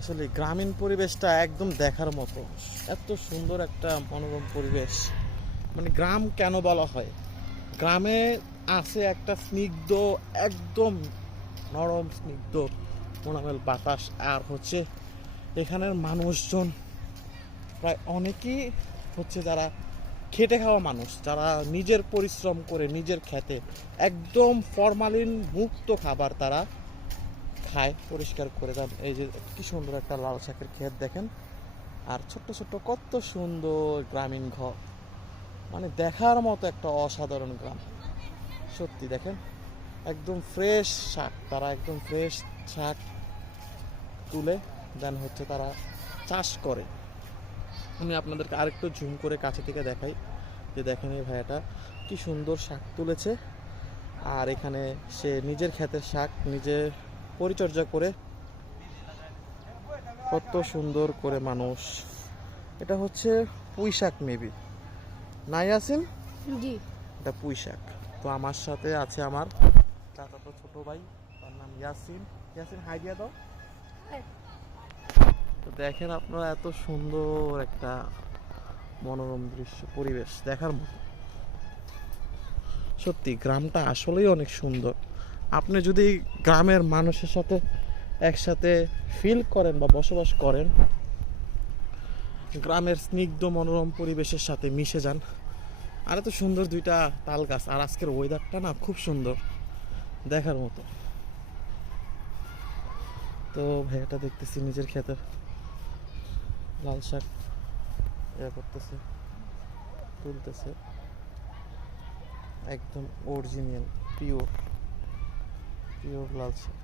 আসলে গ্রামীণ পরিবেশটা একদম দেখার মতো। এত সুন্দর একটা মনোরম পরিবেশ। মানে গ্রাম কেন বলা হয়, গ্রামে আছে একটা স্নিগ্ধ, একদম নরম স্নিগ্ধ মোনামেল বাতাস। আর হচ্ছে এখানের মানুষজন প্রায় অনেকেই হচ্ছে যারা খেটে খাওয়া মানুষ, যারা নিজের পরিশ্রম করে নিজের খেতে একদম ফরমালিন মুক্ত খাবার তারা খায়, পরিষ্কার করে। এই যে কি সুন্দর একটা লাল শাকের ক্ষেত দেখেন, আর ছোট্ট ছোট্ট কত সুন্দর গ্রামীণ ঘর। মানে দেখার মতো একটা অসাধারণ গ্রাম সত্যি। দেখেন একদম ফ্রেশ শাক, তারা একদম ফ্রেশ শাক তুলে দেন হচ্ছে তারা চাষ করে। আমি আপনাদেরকে আরেকটু ঝুম করে কাছে থেকে দেখাই যে দেখেন এই ভাইয়াটা কি সুন্দর শাক তুলেছে। আর এখানে সে নিজের ক্ষেতের শাক নিজে পরিচর্যা করে কত সুন্দর করে মানুষ। এটা হচ্ছে পুঁই শাক মেবি, না ইয়াসিন? জি, এটা পুঁই শাক। তো আমার সাথে আছে আমার চাচাতো ছোট ভাই, তার নাম ইয়াসিন। ইয়াসিন হাই দিয়া দাও। তো দেখেন আপনারা এত সুন্দর একটা মনোরম দৃশ্য, পরিবেশ দেখার মতো। সত্যি গ্রামটা আসলেই অনেক সুন্দর। আপনি যদি গ্রামের মানুষের সাথে একসাথে ফিল করেন বা বসবাস করেন, গ্রামের স্নিগ্ধ মনোরম পরিবেশের সাথে মিশে যান। আর এত সুন্দর দুইটা তাল গাছ, আর আজকের ওয়েদারটা না খুব সুন্দর দেখার মতো। তো ভাইয়াটা দেখতেছি নিজের ক্ষেতে লাল শাক করতেছে, তুলতেছে, একদম অরিজিনাল পিওর পিওর লাল শাক।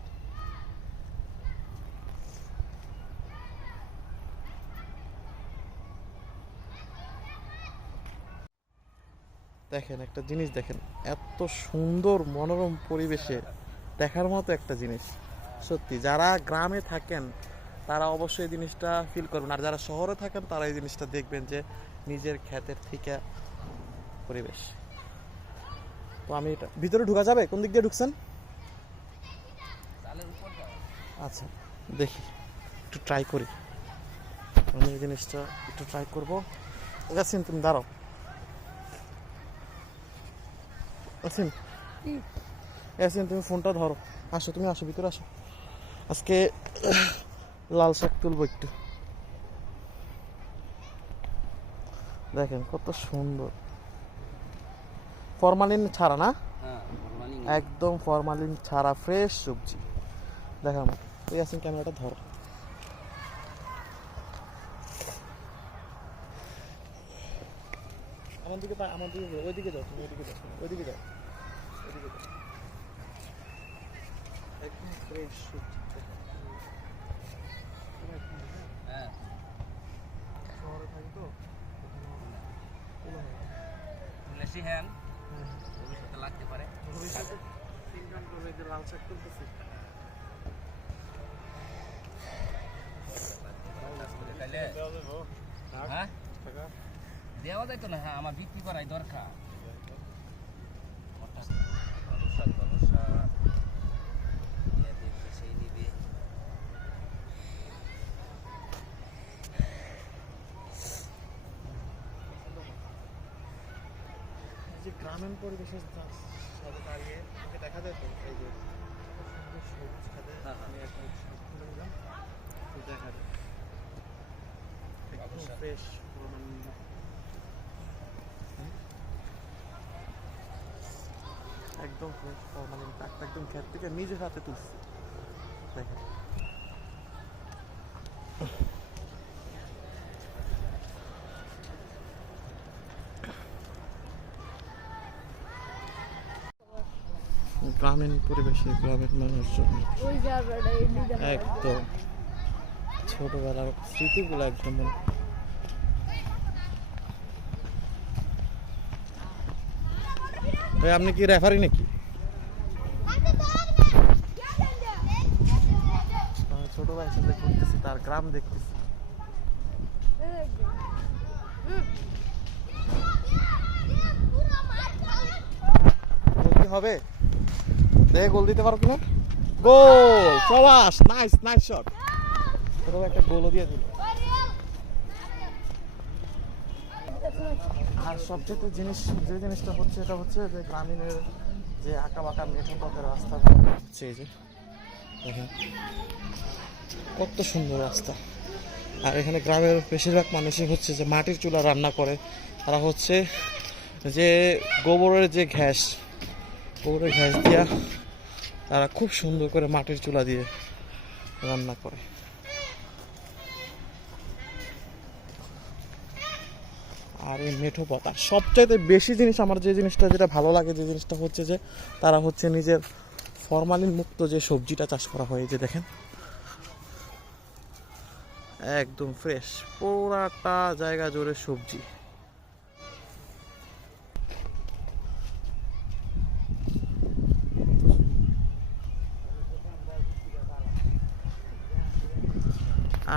দেখেন একটা জিনিস, দেখেন এত সুন্দর মনোরম পরিবেশে দেখার মতো একটা জিনিস। সত্যি যারা গ্রামে থাকেন তারা অবশ্যই এই জিনিসটা ফিল করবেন, আর যারা শহরে থাকেন তারা এই জিনিসটা দেখবেন যে নিজের ক্ষেতের থেকে পরিবেশ। তো আমি এটা ভিতরে ঢুকা যাবে? কোন দিক দিয়ে ঢুকছেন? আচ্ছা দেখি, একটু ট্রাই করি। আমি এই জিনিসটা একটু ট্রাই করবো। ইয়াসিন তুমি দাঁড়াও। ইয়াসিন, ইয়াসিন তুমি ফোনটা ধরো, আসো, তুমি আসো, ভিতরে আসো। আজকে লাল শাক তুলবো একটু। দেখেন কত সুন্দর, ফরমালিন ছাড়া না, একদম ফরমালিন ছাড়া ফ্রেশ সবজি দেখার মতো। ইয়াসিন ক্যামেরাটা ধরো। আমার দিকে ওইদিকে যাও, তুমি ওইদিকে যাও, ওইদিকে যাও, ওইদিকে যাও। একদম ফ্রেশ সবজি। শহরে থাকি তো লাগতে পারে। ভবিষ্যতে তিনজন করবে যে লাল শাক তুলতেছি। হ্যাঁ দেওয়া যায় তো না। হ্যাঁ আমার বিক্রি করাই দরকার। সেই নিবে। যে গ্রামীণ পরিবেশের সাথে দাঁড়িয়ে আমাকে দেখা যায় তো এই যে সুন্দর সবুজ খাতে আমি একটা শাক তুলে নিলাম, তো দেখা যায় একদম ফ্রেশ একদম ফ্রেশ ফরমালিন শাকটা একদম ক্ষেত থেকে নিজের হাতে তুলছি। দেখেন গ্রামীণ পরিবেশে গ্রামের মানুষজন একদম ছোটবেলার স্মৃতিগুলো একদম। ভাই আপনি কি রেফারি নাকি? ছোট ভাইয়ের সাথে ঘুরতেছি, তার গ্রাম দেখতেছি। কি হবে দেখে গোল দিতে পারো কিনা? গোল! প্রবাস! Nice nice shot. ওটাও একটা গোলও দিয়ে দিল। আর সবচেয়ে যে জিনিসটা হচ্ছে এটা হচ্ছে যে গ্রামীণের যে আঁকা বাঁকা মেঠো পথের রাস্তা হচ্ছে, এই যে দেখেন কত সুন্দর রাস্তা। আর এখানে গ্রামের বেশিরভাগ মানুষই হচ্ছে যে মাটির চুলা রান্না করে। তারা হচ্ছে যে গোবরের গ্যাস দিয়া তারা খুব সুন্দর করে মাটির চুলা দিয়ে রান্না করে। আর এই মেঠো পথ, আর সবচাইতে বেশি জিনিস আমার যেটা ভালো লাগে, যে জিনিসটা হচ্ছে যে তারা হচ্ছে নিজের ফরমালিন মুক্ত যে সবজিটা চাষ করা হয়, এই যে দেখেন একদম ফ্রেশ, পুরাটা জায়গা জুড়ে সবজি।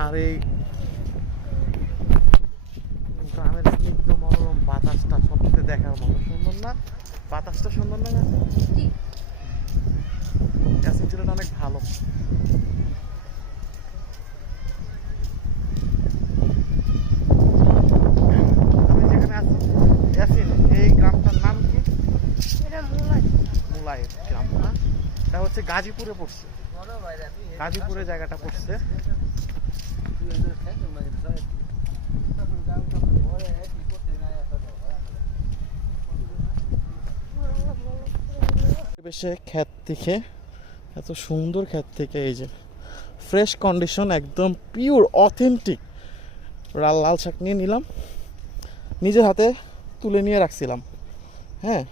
আর এই গ্রামের স্নিগ্ধ মনোরম বাতাসটা সবচেয়ে দেখার মতো সুন্দর না? বাতাসটা সুন্দর না? ইয়াসিন ছেলেটা অনেক ভালো। আমি যেখানে আছি ইয়াসিন, এই গ্রামটার নাম কি? মুলাই গ্রাম না? এটা হচ্ছে গাজীপুরে পড়ছে, গাজীপুরে জায়গাটা পড়ছে। পরিবেশে ক্ষেত থেকে, এত সুন্দর ক্ষেত থেকে এই যে ফ্রেশ কন্ডিশন, একদম পিওর অথেন্টিক লাল শাক নিয়ে নিলাম, নিজের হাতে তুলে নিয়ে রাখছিলাম। হ্যাঁ,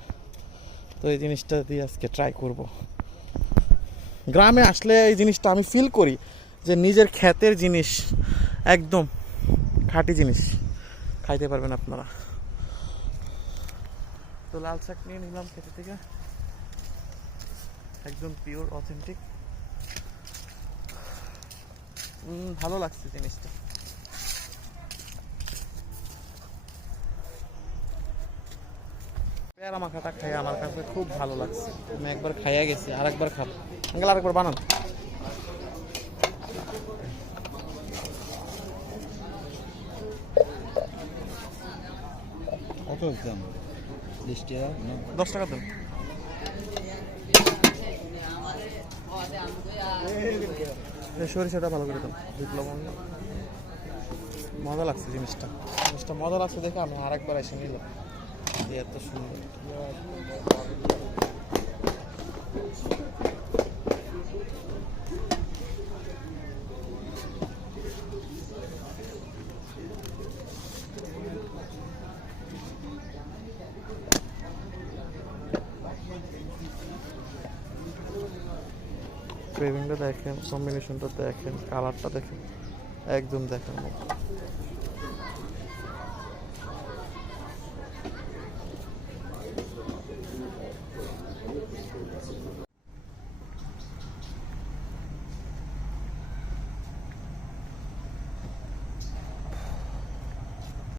তো এই জিনিসটা দিয়ে আজকে ট্রাই করব। গ্রামে আসলে এই জিনিসটা আমি ফিল করি যে নিজের ক্ষেতের জিনিস একদম খাঁটি জিনিস খাইতে পারবেন আপনারা। তো লাল শাক নিয়ে নিলাম ক্ষেত থেকে, একদম পিওর অথেন্টিক। ভালো লাগছে জিনিসটা। পেয়ারা মাখাটা খাই আমার কাছে খুব ভালো লাগছে। আমি একবার খাইয়া গেছি, আরেকবার খাবো। আঙ্কেল আরেকবার বানান। কত দাম? 20 টাকা? 10 টাকা দেন। সরিষাটা ভালো করে দেন, লবণ। মজা লাগছে জিনিসটা মজা লাগছে দেখে আমি আরেকবার এসে নিলাম। এত সুন্দর ক্রেভিংটা দেখেন, কম্বিনেশনটা দেখেন, কালারটা দেখেন, একদম দেখার মতো।